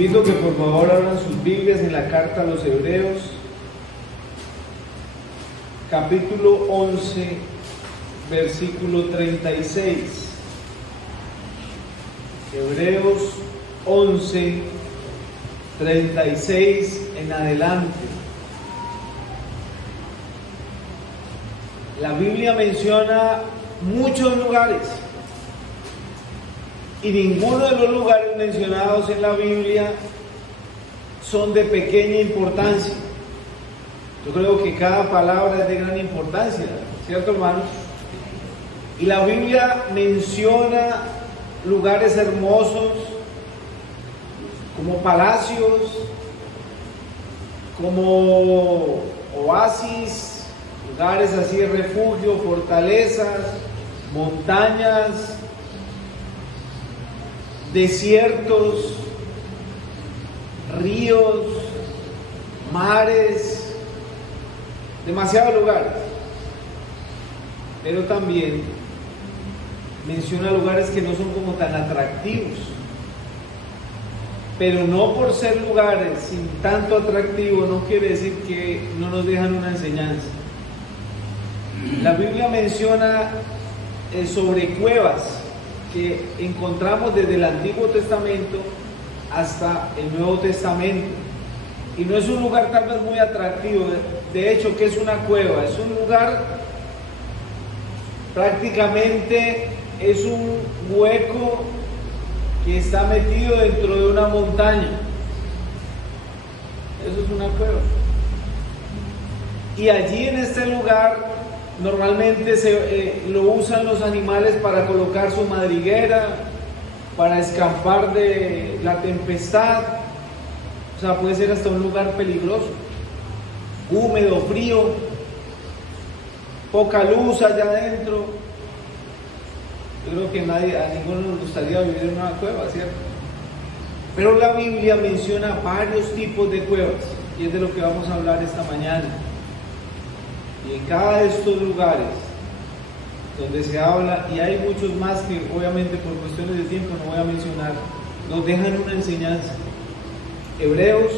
invito a que por favor abran sus Biblias en la carta a los Hebreos, capítulo 11, versículo 36. Hebreos 11, 36 en adelante. La Biblia menciona muchos lugares y ninguno de los lugares mencionados en la Biblia son de pequeña importancia. Yo creo que cada palabra es de gran importancia, ¿cierto, hermanos? Y la Biblia menciona lugares hermosos como palacios, como oasis, lugares así de refugio, fortalezas, montañas, desiertos, ríos, mares, demasiados lugares. Pero también menciona lugares que no son como tan atractivos. Pero no por ser lugares sin tanto atractivo no quiere decir que no nos dejan una enseñanza. La Biblia menciona sobre cuevas que encontramos desde el Antiguo Testamento hasta el Nuevo Testamento. Y no es un lugar tal vez muy atractivo. De hecho, ¿qué es una cueva? Es un lugar, prácticamente es un hueco que está metido dentro de una montaña. Eso es una cueva. Y allí en este lugar normalmente lo usan los animales para colocar su madriguera, para escapar de la tempestad. O sea, puede ser hasta un lugar peligroso, húmedo, frío, poca luz allá adentro. Yo creo que a ninguno nos gustaría vivir en una cueva, ¿cierto? Pero la Biblia menciona varios tipos de cuevas, y es de lo que vamos a hablar esta mañana. Y en cada de estos lugares donde se habla, y hay muchos más que obviamente por cuestiones de tiempo no voy a mencionar, nos dejan una enseñanza. Hebreos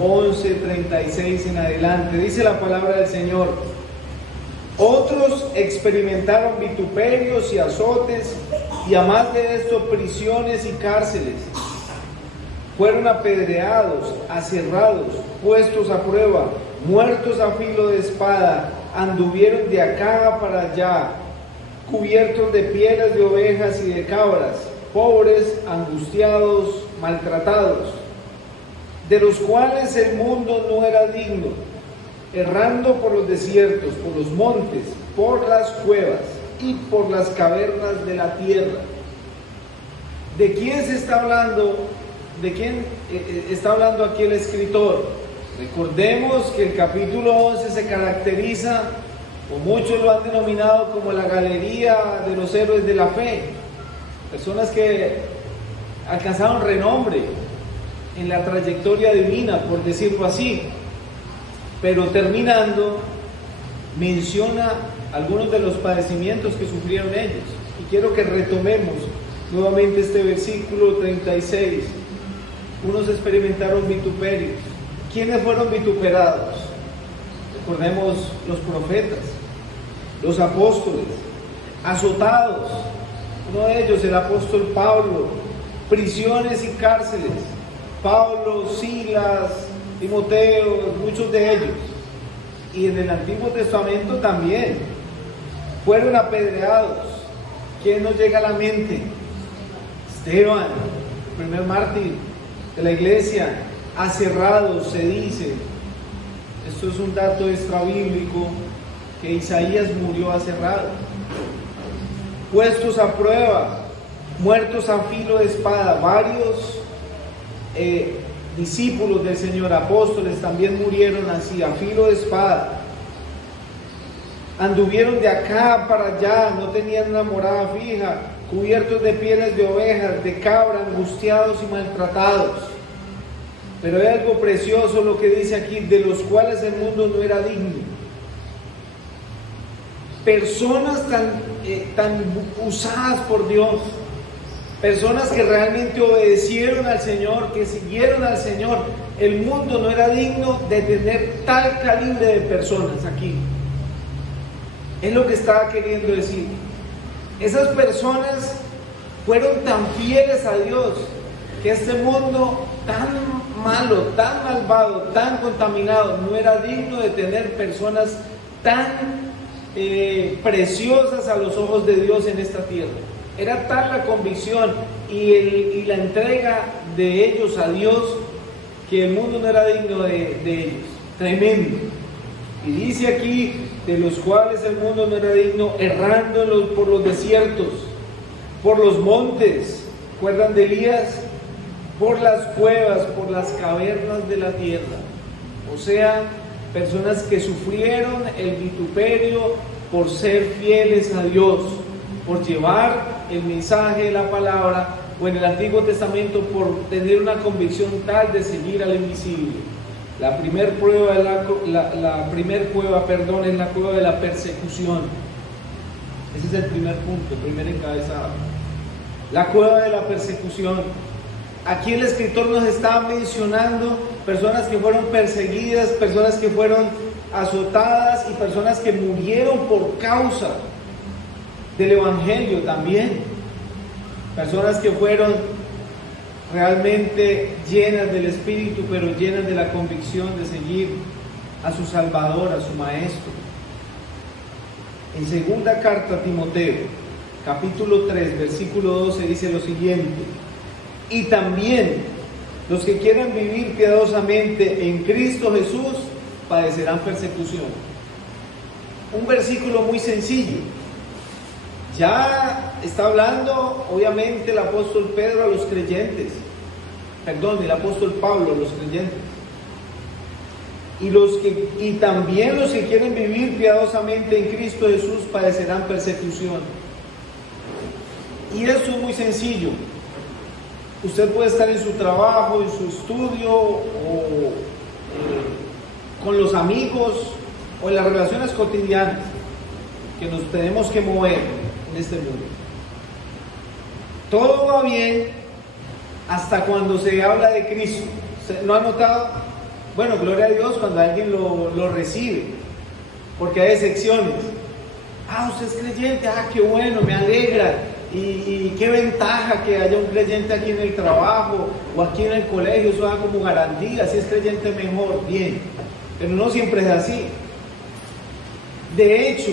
11, 36 en adelante, dice la palabra del Señor: otros experimentaron vituperios y azotes, y a más de esto prisiones y cárceles. Fueron apedreados, aserrados, puestos a prueba, muertos a filo de espada, anduvieron de acá para allá, cubiertos de pieles de ovejas y de cabras, pobres, angustiados, maltratados, de los cuales el mundo no era digno, errando por los desiertos, por los montes, por las cuevas y por las cavernas de la tierra. ¿De quién se está hablando? ¿De quién está hablando aquí el escritor? Recordemos que el capítulo 11 se caracteriza, o muchos lo han denominado como la galería de los héroes de la fe, personas que alcanzaron renombre en la trayectoria divina, por decirlo así. Pero terminando, menciona algunos de los padecimientos que sufrieron ellos. Y quiero que retomemos nuevamente este versículo 36. Unos experimentaron vituperios. ¿Quiénes fueron vituperados? Recordemos los profetas, los apóstoles, azotados. Uno de ellos, el apóstol Pablo, prisiones y cárceles. Pablo, Silas, Timoteo, muchos de ellos. Y en el Antiguo Testamento también fueron apedreados. ¿Quién nos llega a la mente? Esteban, el primer mártir de la iglesia, aserrados, se dice. Esto es un dato extrabíblico, que Isaías murió aserrado. Puestos a prueba, muertos a filo de espada. Varios discípulos del Señor, apóstoles, también murieron así, a filo de espada. Anduvieron de acá para allá, no tenían una morada fija, cubiertos de pieles de ovejas, de cabra, angustiados y maltratados. Pero hay algo precioso lo que dice aquí: de los cuales el mundo no era digno. Personas tan usadas por Dios, personas que realmente obedecieron al Señor, que siguieron al Señor. El mundo no era digno de tener tal calibre de personas aquí. Es lo que estaba queriendo decir. Esas personas fueron tan fieles a Dios que este mundo tan malo, tan malvado, tan contaminado, no era digno de tener personas tan preciosas a los ojos de Dios en esta tierra. Era tal la convicción y la entrega de ellos a Dios que el mundo no era digno de ellos. Tremendo. Y dice aquí, de los cuales el mundo no era digno, errando por los desiertos, por los montes, ¿recuerdan de Elías? Por las cuevas, por las cavernas de la tierra. O sea, personas que sufrieron el vituperio por ser fieles a Dios, por llevar el mensaje de la palabra, o en el Antiguo Testamento por tener una convicción tal de seguir al invisible. La primer prueba, es la cueva de la persecución. Ese es el primer punto, el primer encabezado. La cueva de la persecución. Aquí el escritor nos está mencionando personas que fueron perseguidas, personas que fueron azotadas y personas que murieron por causa del Evangelio también. Personas que fueron realmente llenas del Espíritu, pero llenas de la convicción de seguir a su Salvador, a su Maestro. En segunda carta a Timoteo, capítulo 3, versículo 12, dice lo siguiente: y también los que quieran vivir piadosamente en Cristo Jesús padecerán persecución. Un versículo muy sencillo. Ya está hablando, obviamente, el apóstol Pedro a los creyentes. El apóstol Pablo a los creyentes. Y también los que quieren vivir piadosamente en Cristo Jesús padecerán persecución. Y esto es muy sencillo. Usted puede estar en su trabajo, en su estudio, o con los amigos, o en las relaciones cotidianas que nos tenemos que mover en este mundo. Todo va bien hasta cuando se habla de Cristo. ¿No ha notado? Bueno, gloria a Dios cuando alguien lo recibe, porque hay excepciones. Usted es creyente, qué bueno, me alegra. Y qué ventaja que haya un creyente aquí en el trabajo o aquí en el colegio, eso da como garantía. Si es creyente, mejor, bien. Pero no siempre es así. De hecho,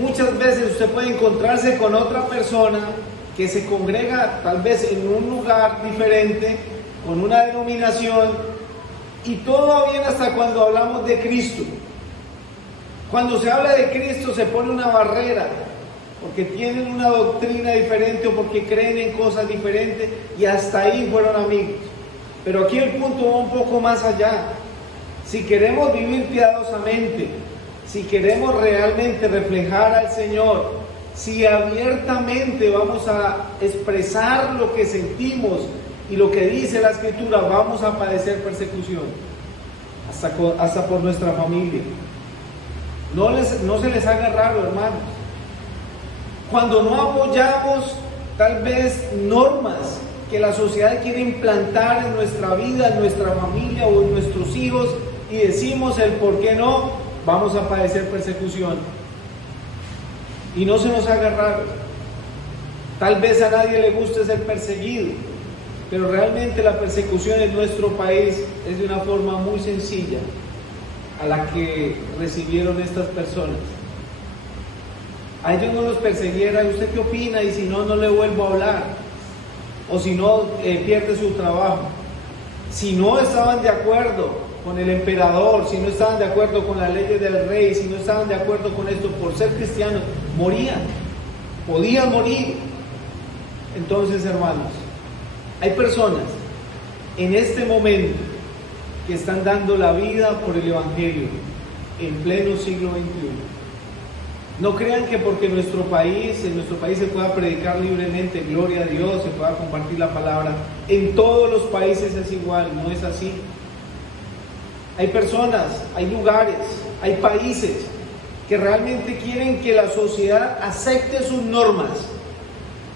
muchas veces usted puede encontrarse con otra persona que se congrega tal vez en un lugar diferente, con una denominación, y todo va bien hasta cuando hablamos de Cristo. Cuando se habla de Cristo se pone una barrera, porque tienen una doctrina diferente o porque creen en cosas diferentes, y hasta ahí fueron amigos. Pero aquí el punto va un poco más allá. Si queremos vivir piadosamente, si queremos realmente reflejar al Señor, si abiertamente vamos a expresar lo que sentimos y lo que dice la Escritura, vamos a padecer persecución, hasta por nuestra familia. No se les haga raro, hermanos. Cuando no apoyamos tal vez normas que la sociedad quiere implantar en nuestra vida, en nuestra familia o en nuestros hijos, y decimos el por qué no, vamos a padecer persecución. Y no se nos haga raro. Tal vez a nadie le guste ser perseguido, pero realmente la persecución en nuestro país es de una forma muy sencilla a la que recibieron estas personas. A ellos no los persiguiera, ¿usted qué opina? Y si no, no le vuelvo a hablar. O si no, pierde su trabajo. Si no estaban de acuerdo con el emperador, si no estaban de acuerdo con las leyes del rey, si no estaban de acuerdo con esto, por ser cristianos, morían, podían morir. Entonces, hermanos, hay personas en este momento que están dando la vida por el Evangelio en pleno siglo XXI. No crean que porque en nuestro país se pueda predicar libremente, gloria a Dios, se pueda compartir la palabra. En todos los países es igual, no es así. Hay personas, hay lugares, hay países que realmente quieren que la sociedad acepte sus normas,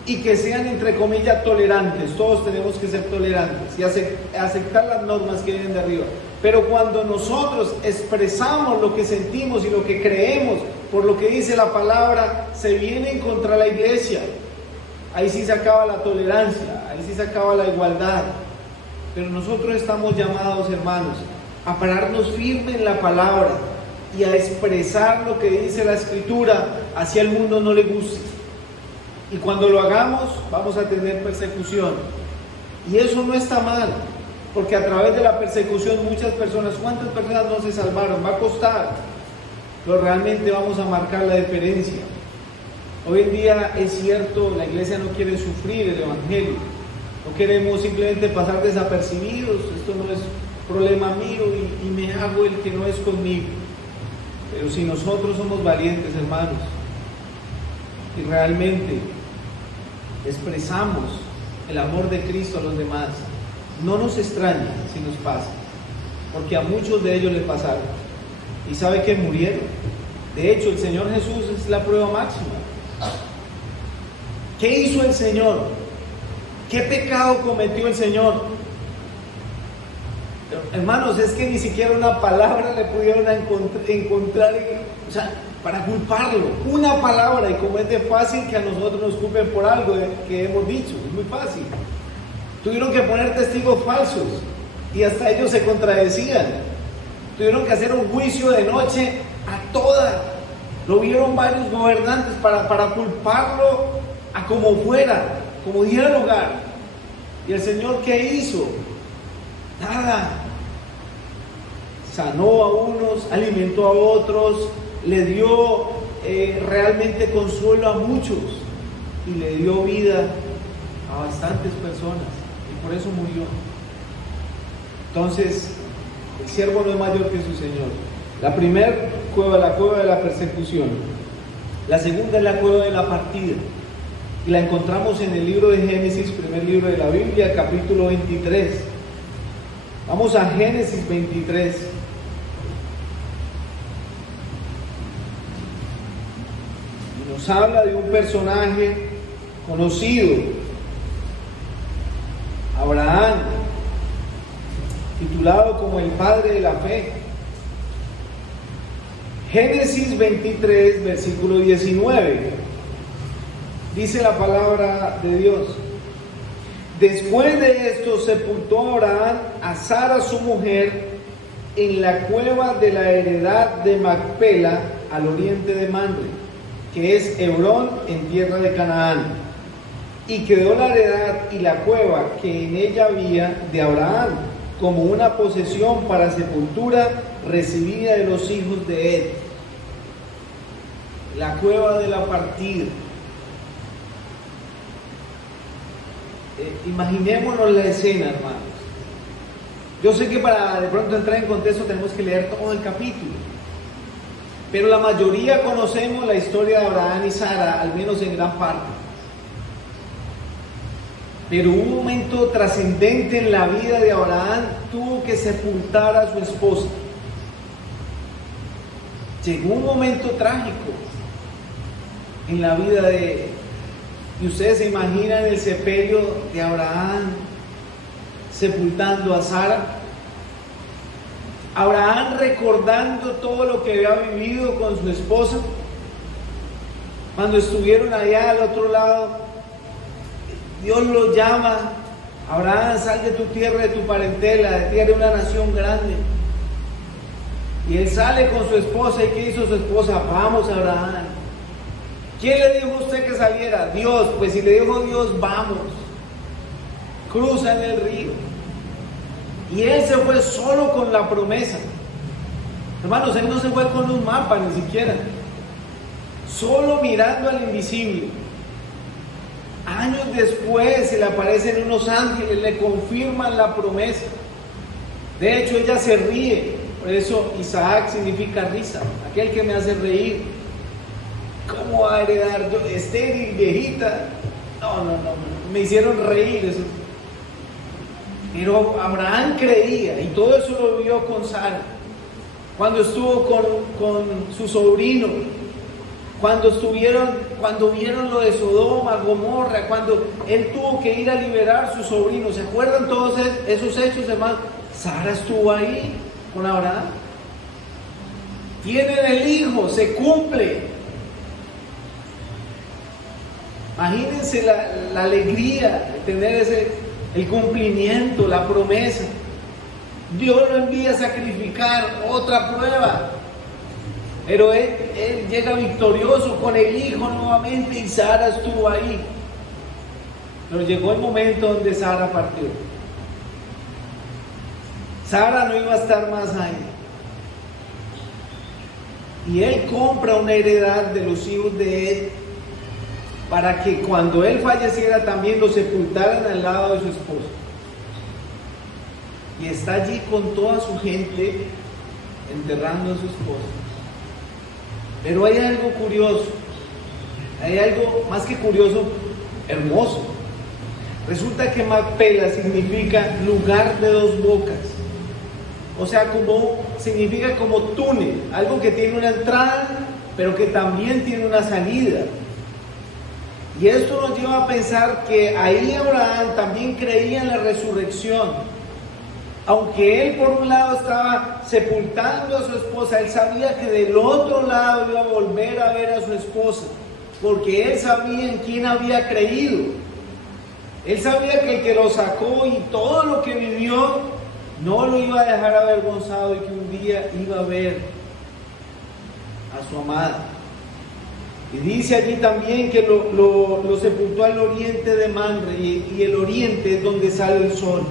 y que sean, entre comillas, tolerantes. Todos tenemos que ser tolerantes y aceptar las normas que vienen de arriba. Pero cuando nosotros expresamos lo que sentimos y lo que creemos por lo que dice la palabra, se vienen contra la iglesia. Ahí sí se acaba la tolerancia, ahí sí se acaba la igualdad. Pero nosotros estamos llamados, hermanos, a pararnos firme en la palabra y a expresar lo que dice la Escritura, así al mundo no le guste. Y cuando lo hagamos, vamos a tener persecución. Y eso no está mal, porque a través de la persecución muchas personas, ¿cuántas personas no se salvaron? Va a costar, pero realmente vamos a marcar la diferencia. Hoy en día es cierto, la iglesia no quiere sufrir el evangelio, no queremos simplemente pasar desapercibidos, esto no es problema mío y me hago el que no es conmigo. Pero si nosotros somos valientes, hermanos, y realmente expresamos el amor de Cristo a los demás, no nos extraña si nos pasa, porque a muchos de ellos les pasaron. ¿Y sabe que murieron? De hecho, el Señor Jesús es la prueba máxima. ¿Qué hizo el Señor? ¿Qué pecado cometió el Señor? Hermanos, es que ni siquiera una palabra le pudieron encontrar, o sea, para culparlo. Una palabra, y como es de fácil que a nosotros nos culpen por algo que hemos dicho, es muy fácil. Tuvieron que poner testigos falsos y hasta ellos se contradecían. Tuvieron que hacer un juicio de noche a toda. Lo vieron varios gobernantes para culparlo a como fuera, como diera lugar. ¿Y el Señor qué hizo? Nada. Sanó a unos, alimentó a otros, le dio realmente consuelo a muchos y le dio vida a bastantes personas, y por eso murió. Entonces, el siervo no es mayor que su Señor. La primera cueva, la cueva de la persecución. La segunda es la cueva de la partida, y la encontramos en el libro de Génesis, primer libro de la Biblia, capítulo 23. Vamos a Génesis 23. Y nos habla de un personaje conocido, Abraham, titulado como el padre de la fe. Génesis 23, versículo 19. Dice la palabra de Dios: después de esto sepultó Abraham a Sara su mujer en la cueva de la heredad de Macpela, al oriente de Mamre, que es Hebrón, en tierra de Canaán. Y quedó la heredad y la cueva que en ella había de Abraham como una posesión para sepultura recibida de los hijos de Ed. La cueva de la partida. Imaginémonos la escena, hermanos. Yo sé que para de pronto entrar en contexto tenemos que leer todo el capítulo, pero la mayoría conocemos la historia de Abraham y Sara, al menos en gran parte. Pero hubo un momento trascendente en la vida de Abraham. Tuvo que sepultar a su esposa. Llegó un momento trágico en la vida de él. Y ustedes se imaginan el sepelio de Abraham sepultando a Sara. Abraham recordando todo lo que había vivido con su esposa. Cuando estuvieron allá al otro lado, Dios lo llama: Abraham, sal de tu tierra, de tu parentela, de ti haré una nación grande. Y él sale con su esposa. ¿Y qué hizo su esposa? Vamos, Abraham. ¿Quién le dijo a usted que saliera? Dios. Pues si le dijo Dios, vamos. Cruzan el río. Y él se fue solo con la promesa. Hermanos, él no se fue con un mapa ni siquiera. Solo mirando al invisible. Años después se le aparecen unos ángeles, le confirman la promesa. De hecho, ella se ríe. Por eso Isaac significa risa, aquel que me hace reír. ¿Cómo va a heredar yo, estéril, viejita? No, me hicieron reír eso. Pero Abraham creía, y todo eso lo vio con Sara. Cuando estuvo con su sobrino, cuando vieron lo de Sodoma, Gomorra, cuando él tuvo que ir a liberar a su sobrino. ¿Se acuerdan todos esos hechos, hermanos? Sara estuvo ahí con Abraham. Tienen el hijo, se cumple. Imagínense la alegría de tener el cumplimiento, la promesa. Dios lo envía a sacrificar, otra prueba. Pero él llega victorioso con el hijo nuevamente y Sara estuvo ahí. Pero llegó el momento donde Sara partió. Sara no iba a estar más ahí. Y él compra una heredad de los hijos de él para que cuando él falleciera también lo sepultaran al lado de su esposa. Y está allí con toda su gente enterrando a su esposa. Pero hay algo curioso, hay algo más que curioso, hermoso. Resulta que Macpela significa lugar de dos bocas. O sea, significa como túnel, algo que tiene una entrada, pero que también tiene una salida. Y esto nos lleva a pensar que ahí Abraham también creía en la resurrección. Aunque él por un lado estaba sepultando a su esposa, él sabía que del otro lado iba a volver a ver a su esposa, porque él sabía en quién había creído. Él sabía que el que lo sacó y todo lo que vivió no lo iba a dejar avergonzado y que un día iba a ver a su amada. Y dice allí también que lo sepultó al oriente de Mamre, y el oriente es donde sale el sol.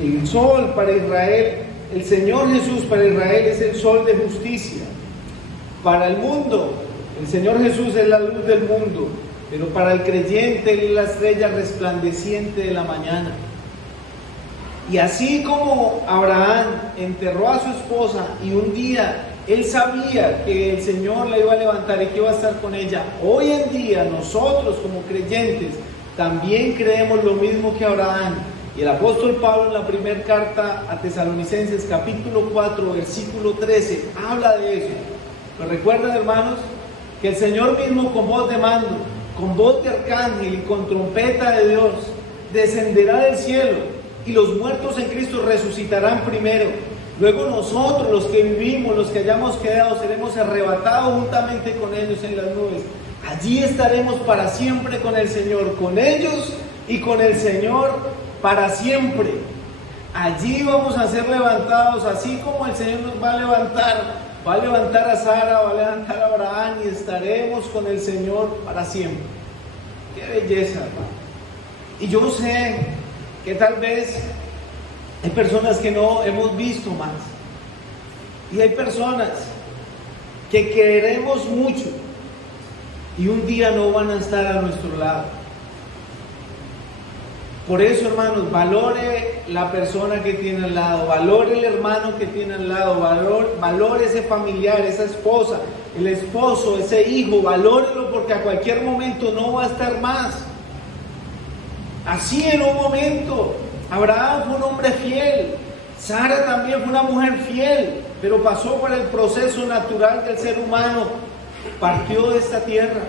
El sol para Israel, el Señor Jesús para Israel es el sol de justicia. Para el mundo, el Señor Jesús es la luz del mundo, pero para el creyente Él es la estrella resplandeciente de la mañana. Y así como Abraham enterró a su esposa y un día él sabía que el Señor la iba a levantar y que iba a estar con ella, hoy en día nosotros como creyentes también creemos lo mismo que Abraham. Y el apóstol Pablo en la primera carta a Tesalonicenses capítulo 4 versículo 13 habla de eso. Pero recuerden, hermanos, que el Señor mismo con voz de mando, con voz de arcángel y con trompeta de Dios descenderá del cielo, y los muertos en Cristo resucitarán primero. Luego nosotros, los que vivimos, los que hayamos quedado, seremos arrebatados juntamente con ellos en las nubes. Allí estaremos para siempre con el Señor, con ellos y con el Señor para siempre. Allí vamos a ser levantados, así como el Señor nos va a levantar a Sara, va a levantar a Abraham, y estaremos con el Señor para siempre. Qué belleza, hermano. Y yo sé que tal vez hay personas que no hemos visto más, y hay personas que queremos mucho y un día no van a estar a nuestro lado. Por eso, hermanos, valore la persona que tiene al lado, valore el hermano que tiene al lado, valore ese familiar, esa esposa, el esposo, ese hijo, valórelo, porque a cualquier momento no va a estar más. Así en un momento, Abraham fue un hombre fiel, Sara también fue una mujer fiel, pero pasó por el proceso natural del ser humano, partió de esta tierra.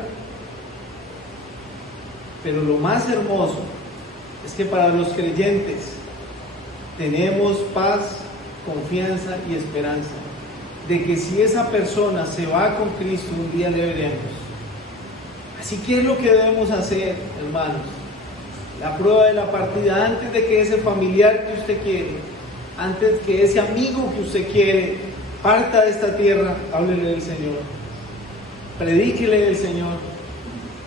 Pero lo más hermoso es que para los creyentes tenemos paz, confianza y esperanza de que si esa persona se va con Cristo, un día le veremos. Así que es lo que debemos hacer, hermanos. La prueba de la partida, antes de que ese familiar que usted quiere, antes que ese amigo que usted quiere parta de esta tierra, háblele del Señor, predíquele del Señor,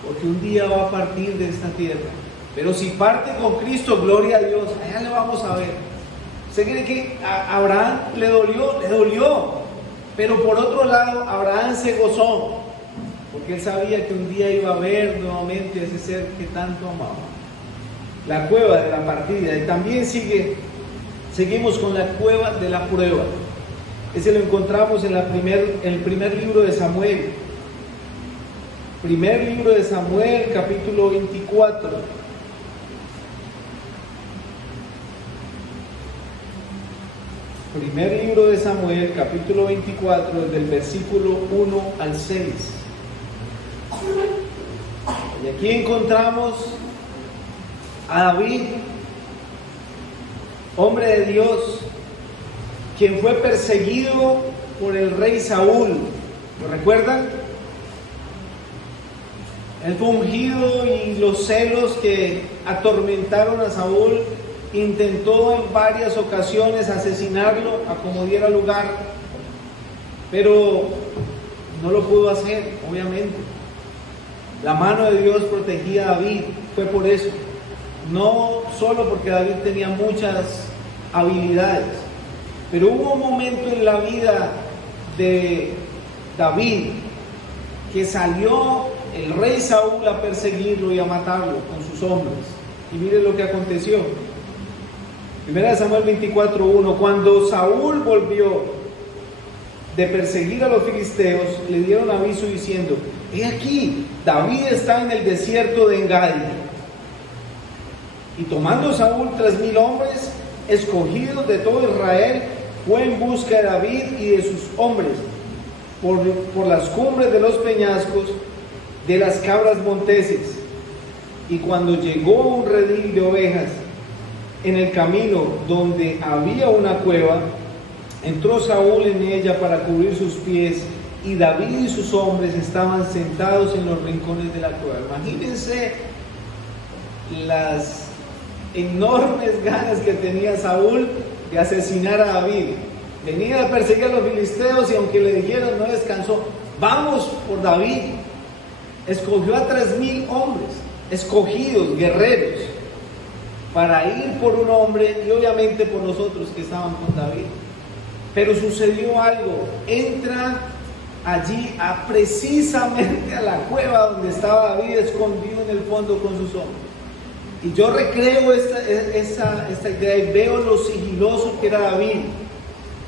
porque un día va a partir de esta tierra. Pero si parte con Cristo, gloria a Dios, allá le vamos a ver. ¿Usted cree que a Abraham le dolió? Le dolió. Pero por otro lado, Abraham se gozó, porque él sabía que un día iba a ver nuevamente a ese ser que tanto amaba. La cueva de la partida. Y también seguimos con la cueva de la prueba. Ese lo encontramos en el primer libro de Samuel. Primer libro de Samuel, capítulo 24. Primer libro de Samuel, capítulo 24, desde el versículo 1 al 6. Y aquí encontramos a David, hombre de Dios, quien fue perseguido por el rey Saúl. ¿Lo recuerdan? Él fue ungido y los celos que atormentaron a Saúl intentó en varias ocasiones asesinarlo a como diera lugar, pero no lo pudo hacer, obviamente. La mano de Dios protegía a David, fue por eso. No solo porque David tenía muchas habilidades, pero hubo un momento en la vida de David que salió el rey Saúl a perseguirlo y a matarlo con sus hombres. Y miren lo que aconteció. Primera de Samuel 24:1. Cuando Saúl volvió de perseguir a los filisteos, le dieron aviso diciendo: he aquí, David está en el desierto de Engadi. Y tomando Saúl 3,000 hombres escogidos de todo Israel, fue en busca de David y de sus hombres por las cumbres de los peñascos de las cabras monteses. Y cuando llegó a un redil de ovejas en el camino donde había una cueva, entró Saúl en ella para cubrir sus pies, y David y sus hombres estaban sentados en los rincones de la cueva. Imagínense las enormes ganas que tenía Saúl de asesinar a David. Venía a perseguir a los filisteos y aunque le dijeron, no descansó. Vamos por David. Escogió a 3,000 hombres, escogidos, guerreros, para ir por un hombre y obviamente por los otros que estaban con David. Pero sucedió algo. Entra allí precisamente a la cueva donde estaba David escondido en el fondo con sus hombres. Y yo recreo esta idea y veo lo sigiloso que era David,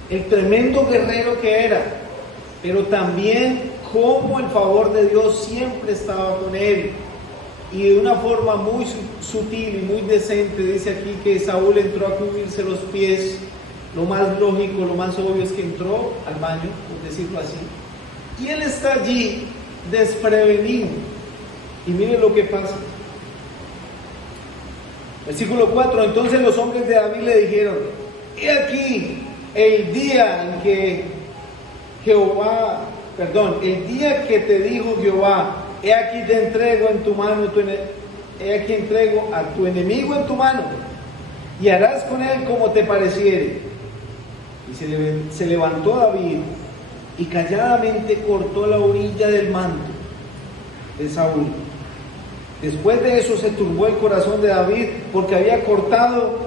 el tremendo guerrero que era, pero también cómo el favor de Dios siempre estaba con él. Y de una forma muy sutil y muy decente dice aquí que Saúl entró a cubrirse los pies. Lo más lógico, lo más obvio es que entró al baño, por decirlo así. Y él está allí desprevenido. Y miren lo que pasa. Versículo 4. Entonces los hombres de David le dijeron: he aquí el día en que el día que te dijo Jehová: he aquí te entrego en tu mano, he aquí entrego a tu enemigo en tu mano, y harás con él como te pareciere. Y se levantó David y calladamente cortó la orilla del manto de Saúl. Después de eso se turbó el corazón de David porque había cortado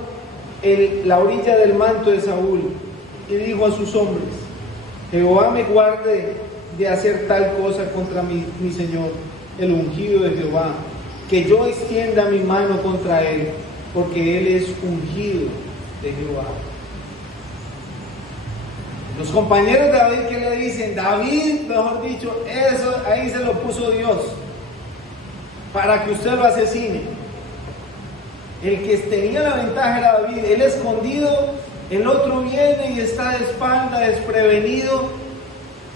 la orilla del manto de Saúl, y dijo a sus hombres: Jehová me guarde de hacer tal cosa contra mi señor, el ungido de Jehová, que yo extienda mi mano contra él, porque él es ungido de Jehová. Los compañeros de David, ¿qué le dicen? David, mejor dicho, eso ahí se lo puso Dios para que usted lo asesine. El que tenía la ventaja era David, él escondido, el otro viene y está de espalda, desprevenido,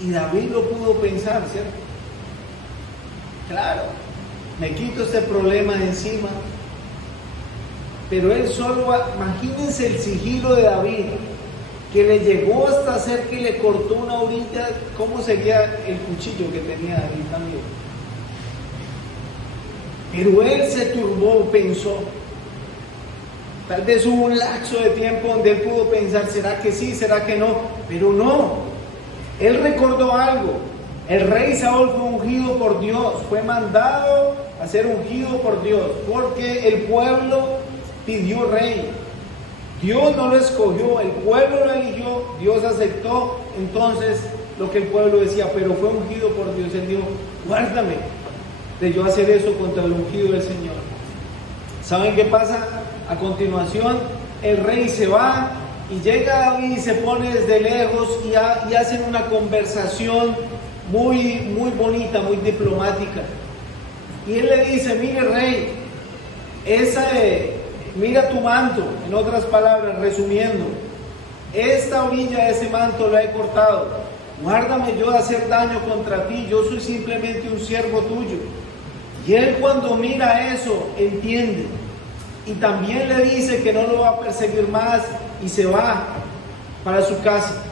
y David lo pudo pensar, ¿cierto? Claro, me quito este problema de encima. Pero él solo, imagínense el sigilo de David, que le llegó hasta hacer que le cortó una orilla. ¿Cómo sería el cuchillo que tenía David también? Pero él se turbó, pensó. Tal vez hubo un lapso de tiempo donde él pudo pensar: ¿será que sí? ¿Será que no? Pero no. Él recordó algo. El rey Saúl fue ungido por Dios, fue mandado a ser ungido por Dios, porque el pueblo pidió rey. Dios no lo escogió, el pueblo lo eligió, Dios aceptó entonces lo que el pueblo decía, pero fue ungido por Dios. Él dijo: guárdame de yo hacer eso contra el ungido del Señor. ¿Saben qué pasa? A continuación, el rey se va y llega David y se pone desde lejos y hacen una conversación muy, muy bonita, muy diplomática. Y él le dice: mire, rey, mira tu manto. En otras palabras, resumiendo, esta orilla de ese manto la he cortado. Guárdame yo de hacer daño contra ti, yo soy simplemente un siervo tuyo. Y él, cuando mira eso, entiende. Y también le dice que no lo va a perseguir más y se va para su casa.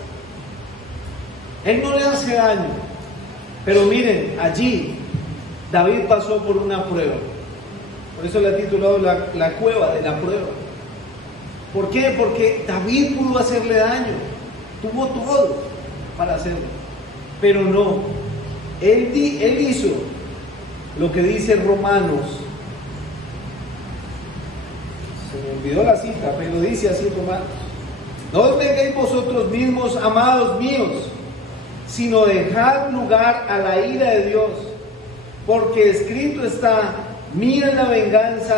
Él no le hace daño. Pero miren, allí David pasó por una prueba. Por eso le ha titulado la cueva de la prueba. ¿Por qué? Porque David pudo hacerle daño. Tuvo todo para hacerlo. Pero no. Él hizo lo que dice Romanos. Se me olvidó la cita, pero dice así Romanos: no os vengáis vosotros mismos, amados míos, sino dejad lugar a la ira de Dios, porque escrito está: mira la venganza,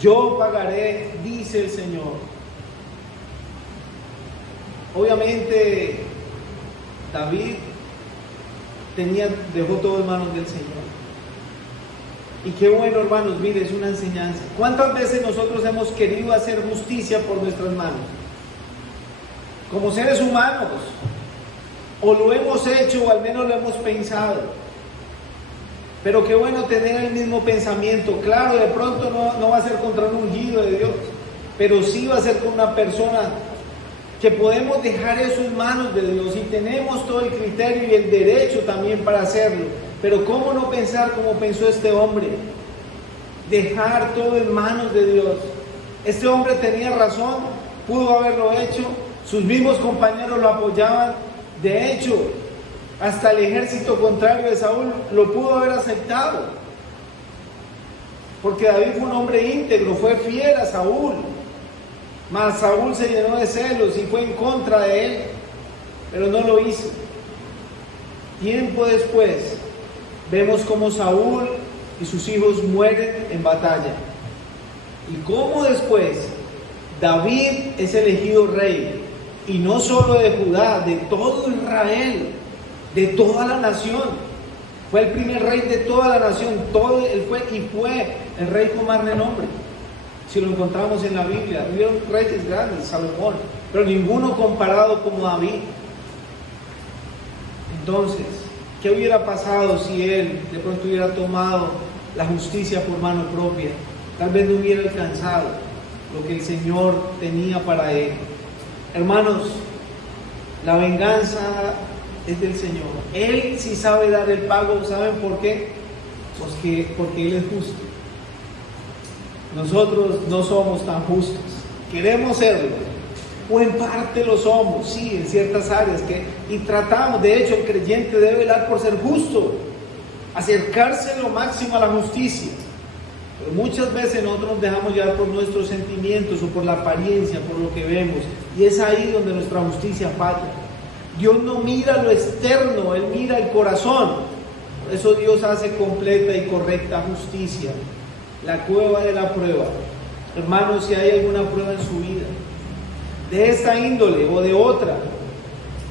yo pagaré, dice el Señor. Obviamente David dejó todo en manos del Señor. Y qué bueno, hermanos, mire, es una enseñanza. ¿Cuántas veces nosotros hemos querido hacer justicia por nuestras manos? Como seres humanos. O lo hemos hecho, o al menos lo hemos pensado. Pero qué bueno tener el mismo pensamiento. Claro, de pronto no va a ser contra un ungido de Dios, pero sí va a ser con una persona que podemos dejar eso en manos de Dios, y tenemos todo el criterio y el derecho también para hacerlo. Pero ¿cómo no pensar como pensó este hombre? Dejar todo en manos de Dios. Este hombre tenía razón, pudo haberlo hecho, sus mismos compañeros lo apoyaban. De hecho, hasta el ejército contrario de Saúl lo pudo haber aceptado, porque David fue un hombre íntegro, fue fiel a Saúl. Mas Saúl se llenó de celos y fue en contra de él, pero no lo hizo. Tiempo después vemos cómo Saúl y sus hijos mueren en batalla, y cómo después David es elegido rey, y no solo de Judá, de todo Israel, de toda la nación. Fue el primer rey de toda la nación. Él fue el rey con más renombre. Si lo encontramos en la Biblia, hubieron reyes grandes, Salomón, pero ninguno comparado como David. Entonces, ¿qué hubiera pasado si él de pronto hubiera tomado la justicia por mano propia? Tal vez no hubiera alcanzado lo que el Señor tenía para él. Hermanos, la venganza es del Señor. Él sí sabe dar el pago. ¿Saben por qué? Porque Él es justo. Nosotros no somos tan justos. Queremos serlo, o en parte lo somos, sí, en ciertas áreas, y tratamos. De hecho, el creyente debe velar por ser justo, acercarse lo máximo a la justicia. Pero muchas veces nosotros nos dejamos llevar por nuestros sentimientos o por la apariencia, por lo que vemos, y es ahí donde nuestra justicia falla. Dios no mira lo externo, Él mira el corazón. Por eso Dios hace completa y correcta justicia. La cueva de la prueba. Hermanos, si hay alguna prueba en su vida, de esta índole o de otra,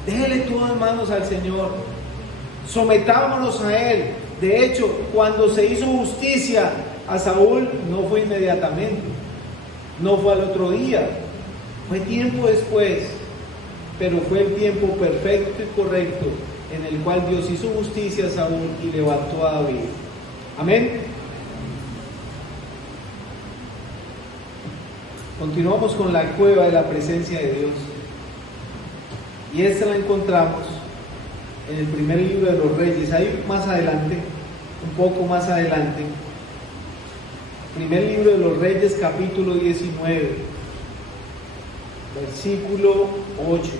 déjele todo en manos al Señor. Sometámonos a Él. De hecho, cuando se hizo justicia a Saúl, no fue inmediatamente, no fue al otro día, fue tiempo después, pero fue el tiempo perfecto y correcto en el cual Dios hizo justicia a Saúl y levantó a David. Amén. Continuamos con la cueva de la presencia de Dios, y esta la encontramos en el primer libro de los Reyes, ahí más adelante, un poco más adelante. Primer libro de los Reyes, capítulo 19, versículo 8.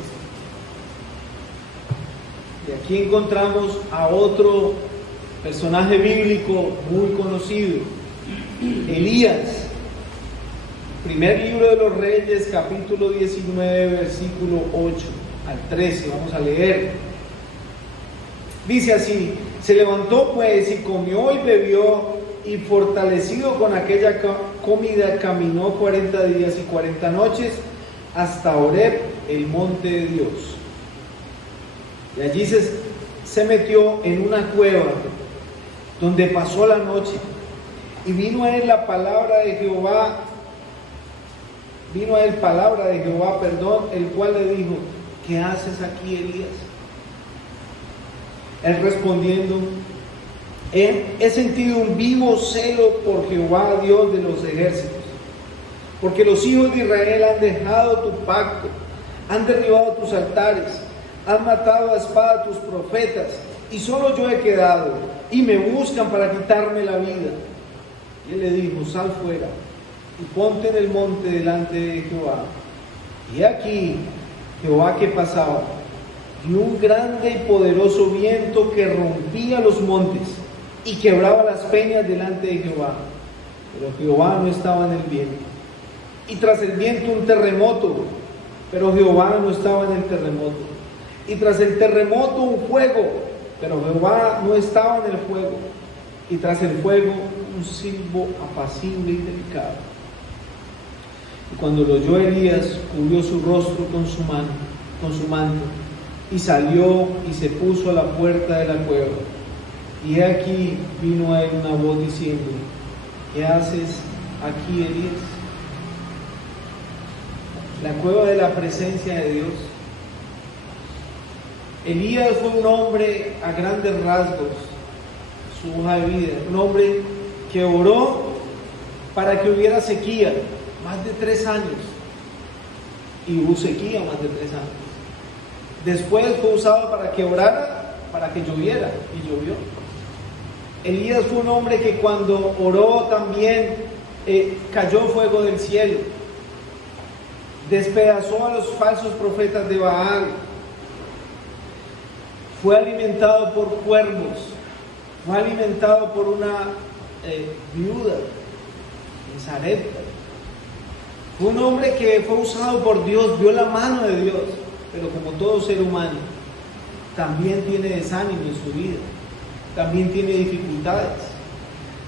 Y aquí encontramos a otro personaje bíblico muy conocido, Elías. Primer libro de los Reyes, capítulo 19, versículo 8 al 13, vamos a leer. Dice así: se levantó pues y comió y bebió, y fortalecido con aquella comida caminó 40 días y 40 noches hasta Horeb, el monte de Dios. Y allí se metió en una cueva donde pasó la noche, y vino a él la palabra de Jehová vino a él palabra de Jehová, el cual le dijo: ¿qué haces aquí, Elías? Él respondiendo: he sentido un vivo celo por Jehová, Dios de los ejércitos, porque los hijos de Israel han dejado tu pacto, han derribado tus altares, han matado a espada a tus profetas, y solo yo he quedado, y me buscan para quitarme la vida. Y él le dijo: sal fuera y ponte en el monte delante de Jehová. Y aquí Jehová que pasaba, y un grande y poderoso viento que rompía los montes y quebraba las peñas delante de Jehová. Pero Jehová no estaba en el viento. Y tras el viento un terremoto, pero Jehová no estaba en el terremoto. Y tras el terremoto un fuego, pero Jehová no estaba en el fuego. Y tras el fuego un silbo apacible y delicado. Y cuando lo oyó Elías, cubrió su rostro con su manto, y salió y se puso a la puerta de la cueva. Y he aquí vino a él una voz diciendo: ¿qué haces aquí, Elías? La cueva de la presencia de Dios. Elías fue un hombre a grandes rasgos, su hoja de vida, un hombre que oró para que hubiera sequía, más de 3 años, y hubo sequía más de 3 años. Después fue usado para que orara, para que lloviera, y llovió. Elías fue un hombre que cuando oró también cayó fuego del cielo, despedazó a los falsos profetas de Baal, fue alimentado por cuervos, fue alimentado por una viuda en Sarepta. Fue un hombre que fue usado por Dios, vio la mano de Dios, pero como todo ser humano, también tiene desánimo en su vida, también tiene dificultades.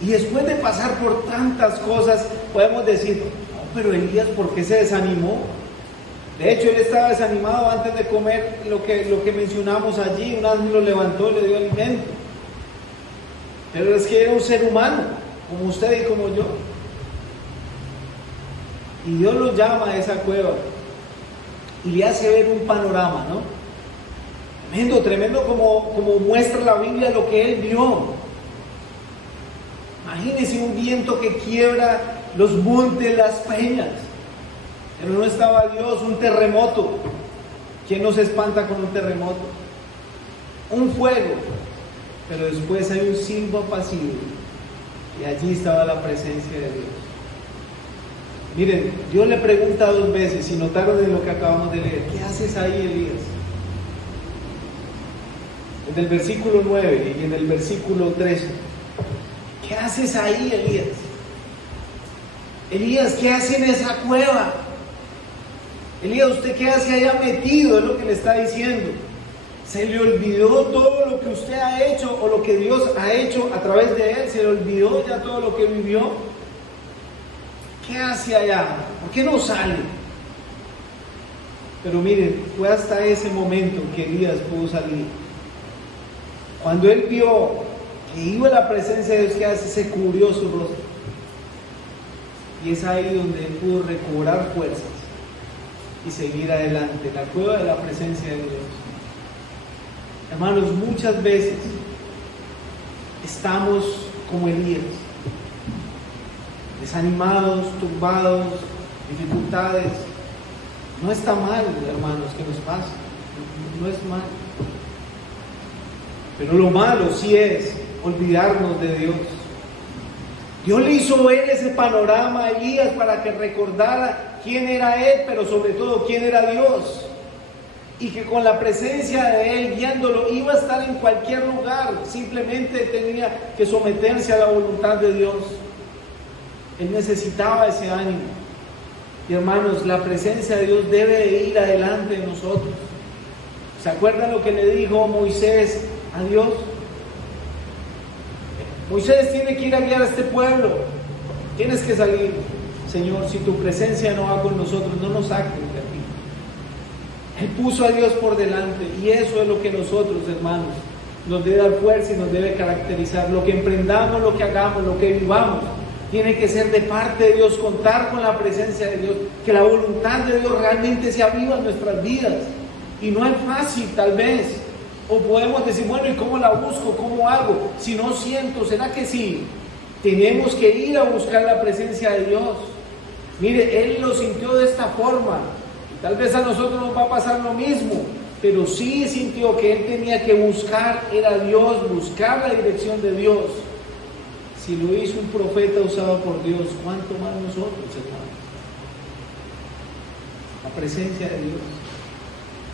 Y después de pasar por tantas cosas, podemos decir: no, pero Elías, ¿por qué se desanimó? De hecho, él estaba desanimado antes de comer lo que mencionamos allí. Un ángel lo levantó y le dio alimento. Pero es que era un ser humano, como usted y como yo. Y Dios lo llama a esa cueva y le hace ver un panorama, ¿no? Tremendo, tremendo, como muestra la Biblia lo que él vio. Imagínense un viento que quiebra los montes, las peñas. Pero no estaba Dios. Un terremoto. ¿Quién nos espanta con un terremoto? Un fuego. Pero después hay un silbo apacible. Y allí estaba la presencia de Dios. Miren, Dios le pregunta 2 veces, si notaron en lo que acabamos de leer: ¿qué haces ahí, Elías? En el versículo 9 y en el versículo 13. ¿Qué haces ahí, Elías? Elías, ¿qué hace en esa cueva? Elías, ¿usted qué hace allá metido? Es lo que le está diciendo. ¿Se le olvidó todo lo que usted ha hecho o lo que Dios ha hecho a través de él? ¿Se le olvidó ya todo lo que vivió? ¿Qué hace allá? ¿Por qué no sale? Pero miren, fue hasta ese momento que Elías pudo salir. Cuando él vio que iba a la presencia de Dios, ¿qué hace? Se cubrió su rostro. Y es ahí donde él pudo recobrar fuerzas y seguir adelante. La cueva de la presencia de Dios. Hermanos, muchas veces estamos como Elías, desanimados, turbados, dificultades. No está mal, hermanos, que nos pase. No es mal. Pero lo malo sí es olvidarnos de Dios. Dios le hizo ver ese panorama a Elías para que recordara quién era él, pero sobre todo quién era Dios. Y que con la presencia de él guiándolo iba a estar en cualquier lugar. Simplemente tenía que someterse a la voluntad de Dios. Él necesitaba ese ánimo. Y hermanos, la presencia de Dios debe de ir adelante de nosotros. ¿Se acuerdan lo que le dijo Moisés a Dios? Moisés tiene que ir a guiar a este pueblo. Tienes que salir. Señor, si tu presencia no va con nosotros, no nos saques de aquí. Él puso a Dios por delante. Y eso es lo que nosotros, hermanos, nos debe dar fuerza y nos debe caracterizar. Lo que emprendamos, lo que hagamos, lo que vivamos, tiene que ser de parte de Dios, contar con la presencia de Dios, que la voluntad de Dios realmente sea viva en nuestras vidas. Y no es fácil tal vez, o podemos decir, bueno, ¿y cómo la busco? ¿Cómo hago? Si no siento, ¿será que sí? Tenemos que ir a buscar la presencia de Dios. Mire, Él lo sintió de esta forma. Tal vez a nosotros nos va a pasar lo mismo, pero sí sintió que Él tenía que buscar, era Dios, buscar la dirección de Dios. Si lo hizo un profeta usado por Dios, ¿cuánto más nosotros, hermanos? La presencia de Dios.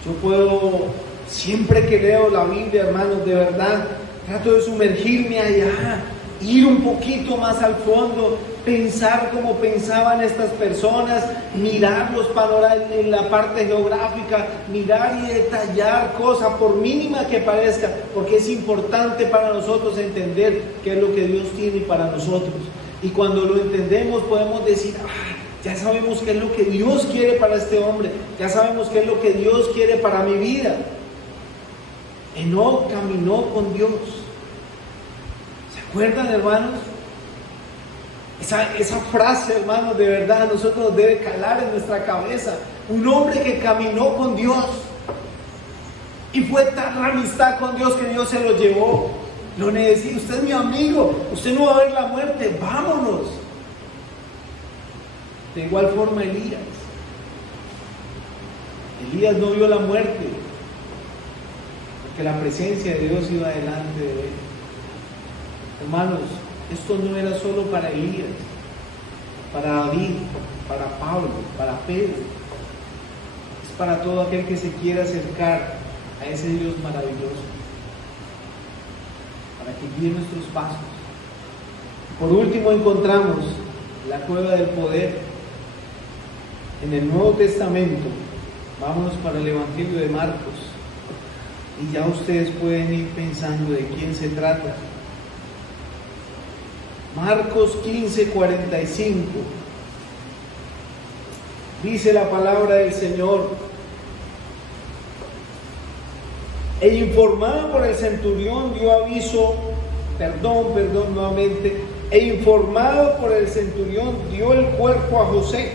Yo puedo, siempre que leo la Biblia, hermanos, de verdad, trato de sumergirme allá, ir un poquito más al fondo, pensar como pensaban estas personas, mirar los panoramas en la parte geográfica, mirar y detallar cosas, por mínima que parezca, porque es importante para nosotros entender qué es lo que Dios tiene para nosotros. Y cuando lo entendemos podemos decir, ya sabemos qué es lo que Dios quiere para este hombre, ya sabemos qué es lo que Dios quiere para mi vida. Enoc caminó con Dios. ¿Se acuerdan, hermanos? Esa frase, hermanos, de verdad a nosotros nos debe calar en nuestra cabeza. Un hombre que caminó con Dios y fue tan la amistad con Dios que Dios se lo llevó. Lo necesita, usted es mi amigo, usted no va a ver la muerte, vámonos. De igual forma Elías no vio la muerte, porque la presencia de Dios iba delante de él. Hermanos, esto no era solo para Elías, para David, para Pablo, para Pedro. Es para todo aquel que se quiera acercar a ese Dios maravilloso, para que guíe nuestros pasos. Por último encontramos la cueva del poder en el Nuevo Testamento. Vámonos para el Evangelio de Marcos y ya ustedes pueden ir pensando de quién se trata. Marcos 15:45 dice la palabra del Señor: e informado por el centurión dio aviso, e informado por el centurión dio el cuerpo a José,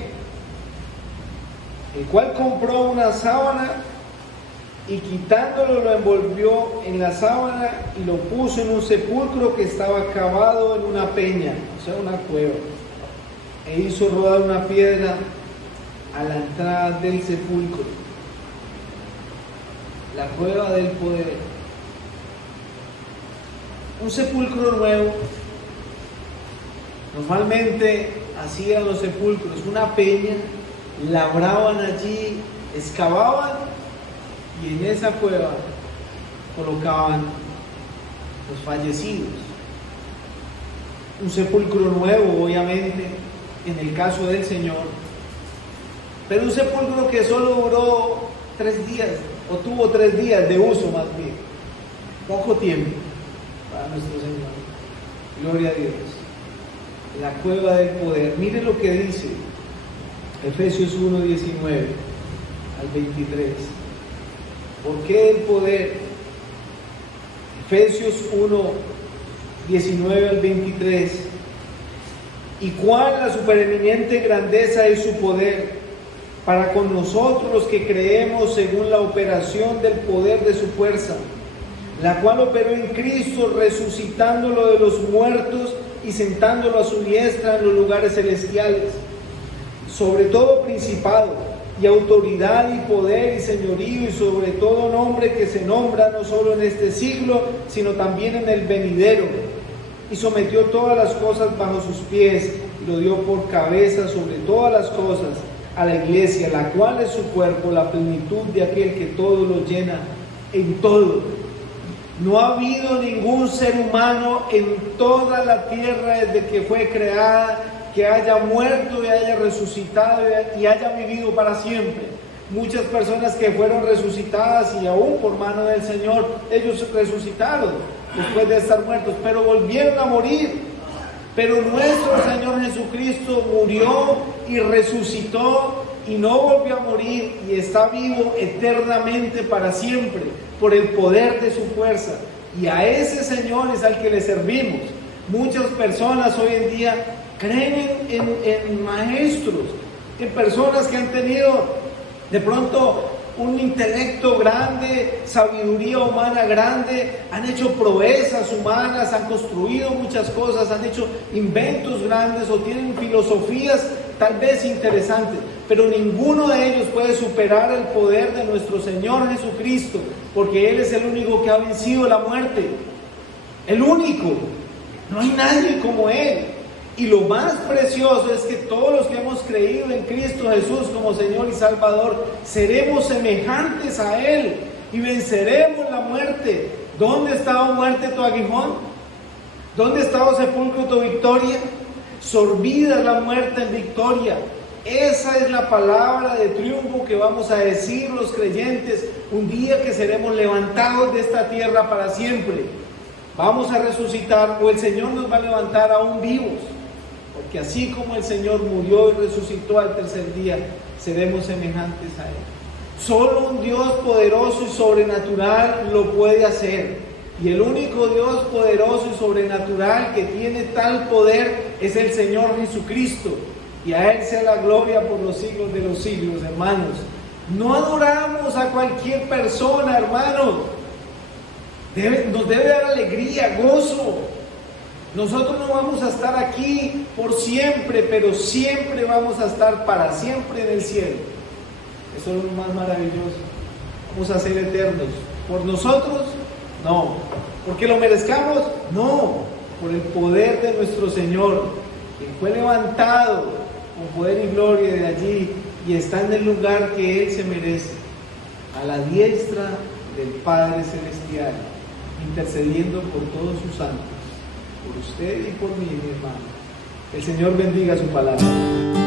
el cual compró una sábana y quitándolo lo envolvió en la sábana y lo puso en un sepulcro que estaba cavado en una peña, o sea, una cueva, e hizo rodar una piedra a la entrada del sepulcro. La cueva del poder. Un sepulcro nuevo. Normalmente así eran los sepulcros, una peña, labraban allí, excavaban y en esa cueva colocaban los fallecidos. Un sepulcro nuevo, obviamente, en el caso del Señor, pero un sepulcro que solo duró 3 días, o tuvo 3 días de uso más bien, poco tiempo para nuestro Señor. Gloria a Dios. La cueva del poder. Mire lo que dice Efesios 1:19 al 23. ¿Por qué el poder? Efesios 1:19 al 23. ¿Y cuál la supereminente grandeza de su poder para con nosotros los que creemos según la operación del poder de su fuerza, la cual operó en Cristo, resucitándolo de los muertos y sentándolo a su diestra en los lugares celestiales, sobre todo principado y autoridad y poder y señorío y sobre todo nombre que se nombra no solo en este siglo, sino también en el venidero, y sometió todas las cosas bajo sus pies y lo dio por cabeza sobre todas las cosas a la iglesia, la cual es su cuerpo, la plenitud de aquel que todo lo llena en todo. No ha habido ningún ser humano en toda la tierra desde que fue creada que haya muerto y haya resucitado y haya vivido para siempre. Muchas personas que fueron resucitadas y aún por mano del Señor, ellos resucitaron después de estar muertos, pero volvieron a morir. Pero nuestro Señor Jesucristo murió y resucitó y no volvió a morir y está vivo eternamente para siempre por el poder de su fuerza. Y a ese Señor es al que le servimos. Muchas personas hoy en día creen en maestros, en personas que han tenido de pronto un intelecto grande, sabiduría humana grande, han hecho proezas humanas, han construido muchas cosas, han hecho inventos grandes o tienen filosofías tal vez interesantes, pero ninguno de ellos puede superar el poder de nuestro Señor Jesucristo, porque Él es el único que ha vencido la muerte, el único. No hay nadie como Él. Y lo más precioso es que todos los que hemos creído en Cristo Jesús como Señor y Salvador, seremos semejantes a Él y venceremos la muerte. ¿Dónde está, oh muerte, tu aguijón? ¿Dónde está, oh sepulcro, tu victoria? Sorbida la muerte en victoria. Esa es la palabra de triunfo que vamos a decir los creyentes un día que seremos levantados de esta tierra para siempre. Vamos a resucitar, o el Señor nos va a levantar aún vivos, porque así como el Señor murió y resucitó al tercer día, seremos semejantes a Él. Solo un Dios poderoso y sobrenatural lo puede hacer, y el único Dios poderoso y sobrenatural que tiene tal poder es el Señor Jesucristo, y a Él sea la gloria por los siglos de los siglos, hermanos. No adoramos a cualquier persona, hermanos. Nos debe dar alegría, gozo. Nosotros no vamos a estar aquí por siempre, pero siempre vamos a estar para siempre en el cielo. Eso es lo más maravilloso. Vamos a ser eternos. ¿Por nosotros? No. ¿Porque lo merezcamos? No. Por el poder de nuestro Señor, que fue levantado con poder y gloria de allí y está en el lugar que Él se merece, a la diestra del Padre Celestial, intercediendo por todos sus santos, por usted y por mí, mi hermano. El Señor bendiga su palabra.